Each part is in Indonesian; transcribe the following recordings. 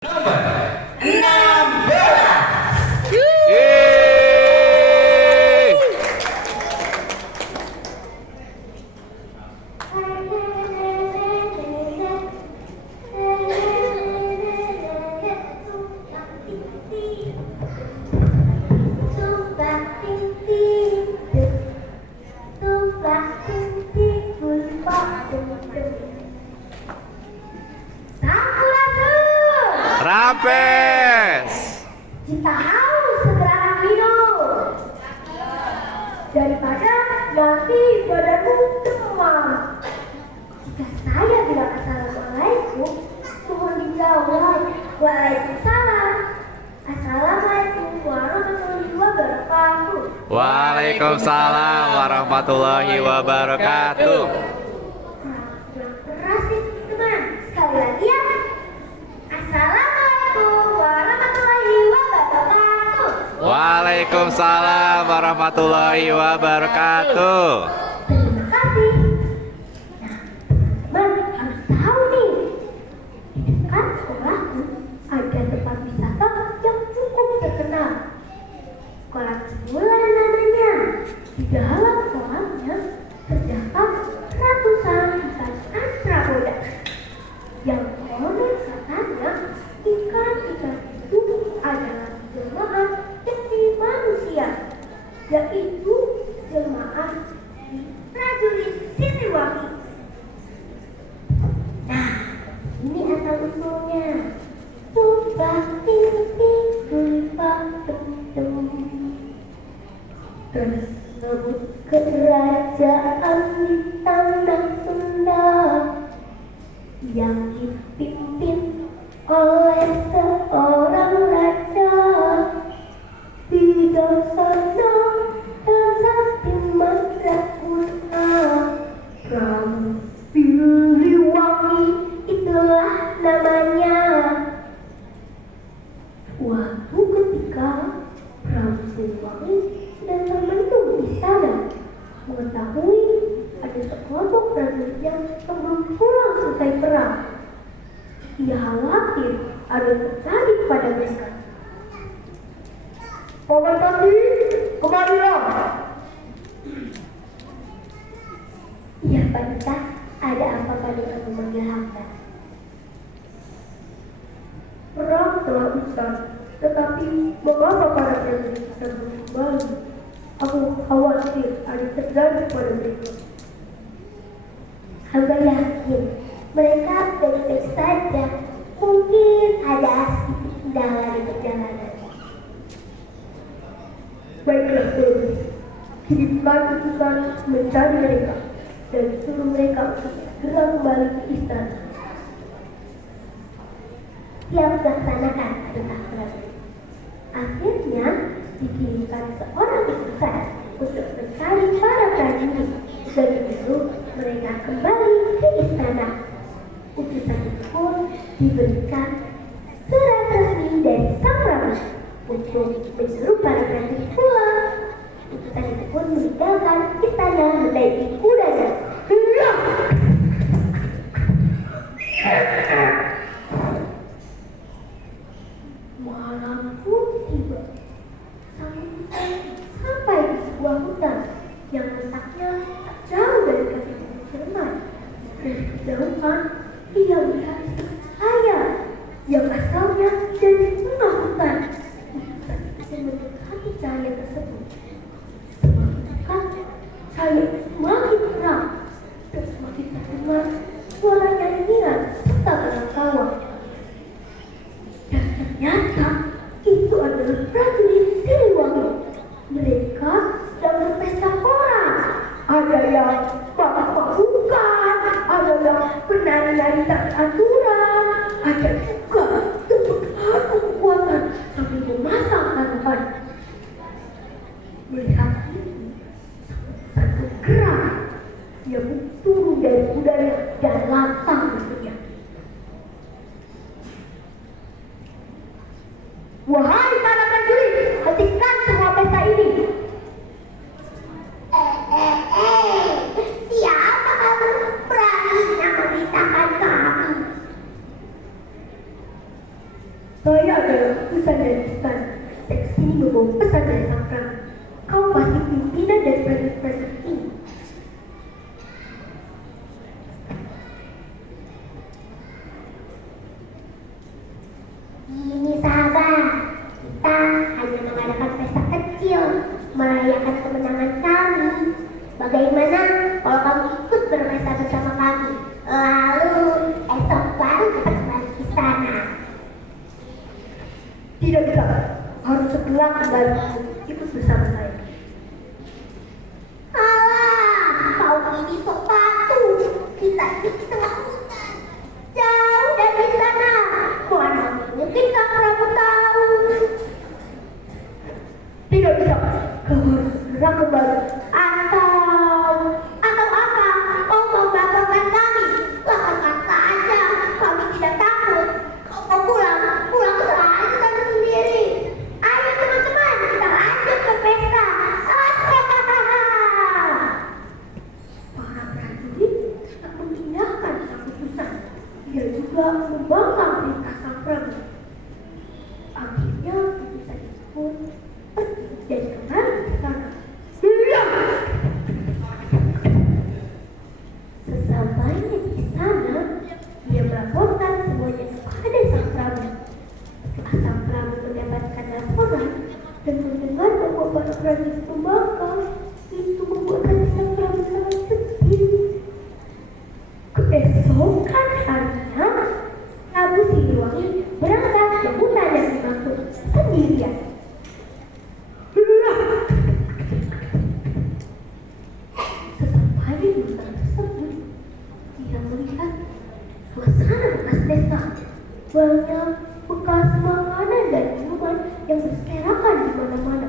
Nomor 16. Yeay. Rampes. Jika haus segera minum daripada nanti badanmu demam. Jika saya bilang assalamualaikum, mohon dijawab waalaikumsalam. Assalamualaikum warahmatullahi wabarakatuh. Waalaikumsalam warahmatullahi wabarakatuh. Keras nih teman, sekali lagi ya. Assalamualaikum warahmatullahi wabarakatuh. Waalaikumsalam warahmatullahi wabarakatuh. Terima kasih. Nah, teman harus tahu nih, di dekat sekolahku ada tempat wisata yang cukup terkenal. Kolam Cibulan namanya. Di dalam kolamnya terdapat ratusan ikan antragoda yang konon katanya ikan-ikan itu adalah jelmaan demi manusia, yaitu jelmaan di prajurit Siliwangi. Nah, ini asal usulnya. Tumpah tingting tumpah tum. Tersebut kerajaan di tanah Sunda yang dipimpin oleh seorang raja. Bijaksana dan sakti mandraguna, Prabu Siliwangi itulah namanya. Suatu ketika Prabu Siliwangi sedang termenung di istana, mengetahui ada sekelompok prajurit yang belum pulang selesai perang. Ia khawatir ada yang terjadi kepada mereka. Paman Pati, kemarilah. Iya Pak Nita, ada apa pada kamu memanggil hamba? Perang telah usai, tetapi mengapa para prajurit kita belum kembali? Aku khawatir ada yang terjadi pada mereka. Hamba yakin mereka baik-baik saja. Mungkin ada sedikit kendala di perjalanan. Baiklah, Dewi. Kirimkan utusan mencari mereka dan suruh mereka untuk segera kembali ke istana. Siap melaksanakan perintah Prabu. Akhirnya dikirimkan seorang utusan untuk mencari para prajurit dan menyuruh mereka kembali ke istana. Utusan itu pun diberikan surat resmi dari sang Prabu untuk menyuruh para prajurit pulang. Utusan itu pun meninggalkan istana menaiki kudanya. Malam pun tiba. Sang utusan sampai di sebuah hutan yang letaknya tak jauh dari kaki Gunung Ciremai. Dari kejauhan, ia melihat cahaya yang asalnya dari tengah hutan. Utusan itu mendekati cahaya tersebut. Semakin dekat, cahaya itu semakin terang dan semakin terdengar suara nyanyian serta tawa. Dan ternyata itu adalah prajurit Siliwangi. Mereka sedang berpesta pora. Ada yang pahuk-pahukan, ada yang penari-nari tak aturan, ada juga yang beradu kekuatan sambil memasang tanaman. Melihat ini, satu gerak, dia turun dari kudanya dan lantang berteriak. Wahai para prajurit, hentikan semua pesta ini. Siapa kamu beraninya memerintahkan kami? Saya adalah utusan dari istana. Saya kesini membawa pesan dari sang prabu. Kau pasti pimpinan dari prajurit-prajurit ini. Ini sahabat, kita hanya mengadakan pesta kecil, merayakan kemenangan kami. Bagaimana kalau kamu ikut berpesta bersama kami? Lalu esok baru kita kembali ke istana. Tidak bisa, harus segera kembali ikut bersama saya. Alah, kau ini sok patuh. Kita di tengah hutan, jauh dari istana. Mana mungkin Kang Prabu tahu? Tidak bisa, kau harus segera kembali. Atau apa? Kau mau batalkan kami? Lakukan saja, kami tidak takut. Kau mau pulang saja sana sendiri. Ayo teman-teman, kita lanjut ke pesta. Para prajurit tak memindahkan sang utusan. Dia juga membangkang perintah sang prabu. Akhirnya utusan itu pun pergi dan kembali ke istana. Sesampainya di istana, dia melaporkan semuanya kepada sang prabu. Setelah sang prabu mendapatkan laporan dan mendengar bahwa para prajurit membangkang, itu membuat hati sang prabu sangat sedih. Keesokan harinya, Prabu Siliwangi berangkat ke hutan yang dimaksud sendirian. Sesampainya di hutan tersebut, dia melihat suasana bekas desa. Banyak bekas makanan dan minuman yang berserakan di mana-mana,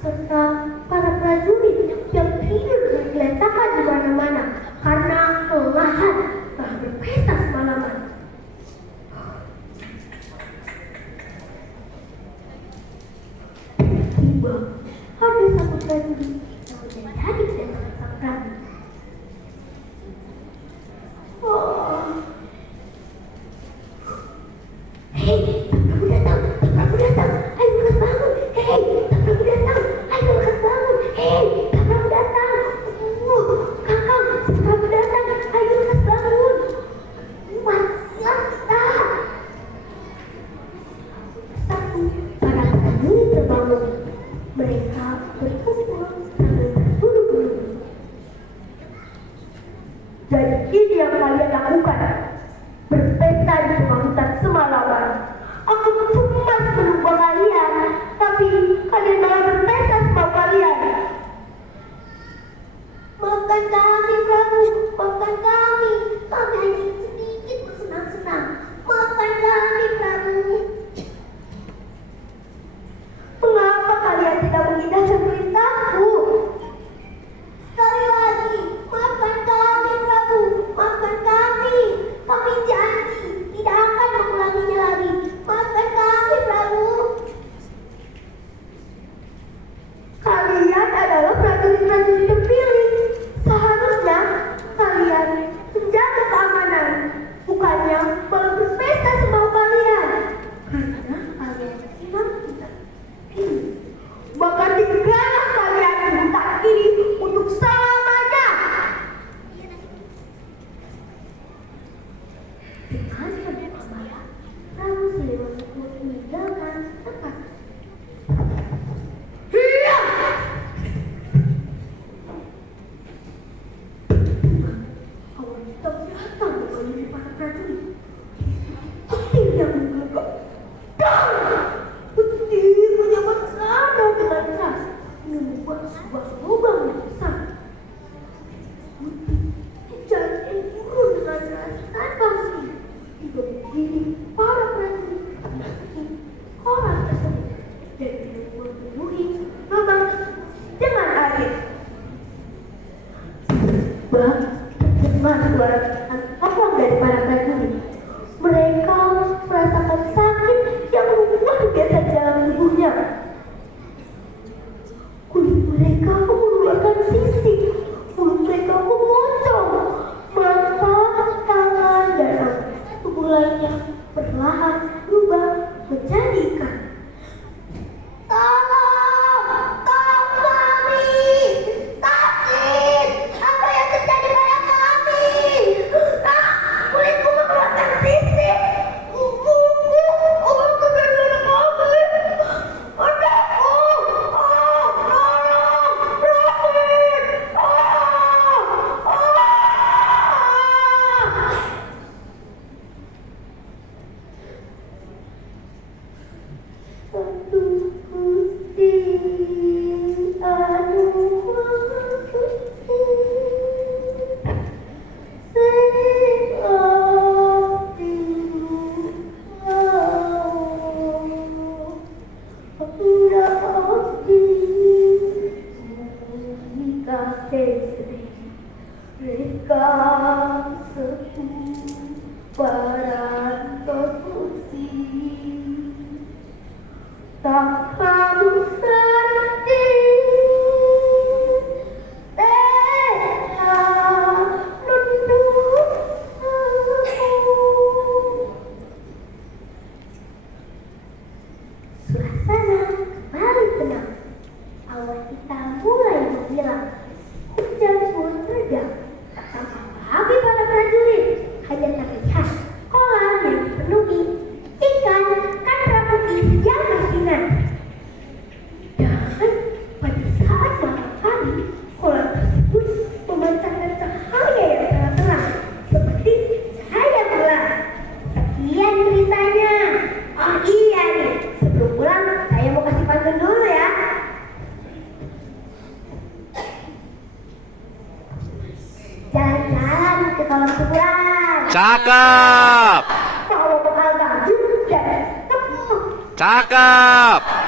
serta para prajurit yang tidur bergeletakan di mana-mana karena kelelahan telah berpesta semalaman. Tiba ada satu prajurit yang menjadi kedatangan sang prabu. Hei, Prabu datang, ayo lekas bangun. Hei, Prabu datang, ayo lekas bangun. Hei, Prabu datang. Kakang, Prabu datang, ayo lekas bangun. Matilah kita. Satu, para prajurit terbangun. Mereka berkumpul sambil berduduk-duduk. Jadi ini yang kalian lakukan, berpesta di tengah hutan semalaman. Aku cemas menunggu kalian, tapi kalian malah berpesta semau kalian. Maafkan kami, Prabu, maafkan kami. Kami hanya sedikit bersenang-senang. Maafkan kami, Prabu. Mengapa kalian tidak mengindahkan perintahku? Sekali lagi, maafkan kami, Prabu, maafkan kami. Cakep. Kalau agak jadi ketemu. Cakep.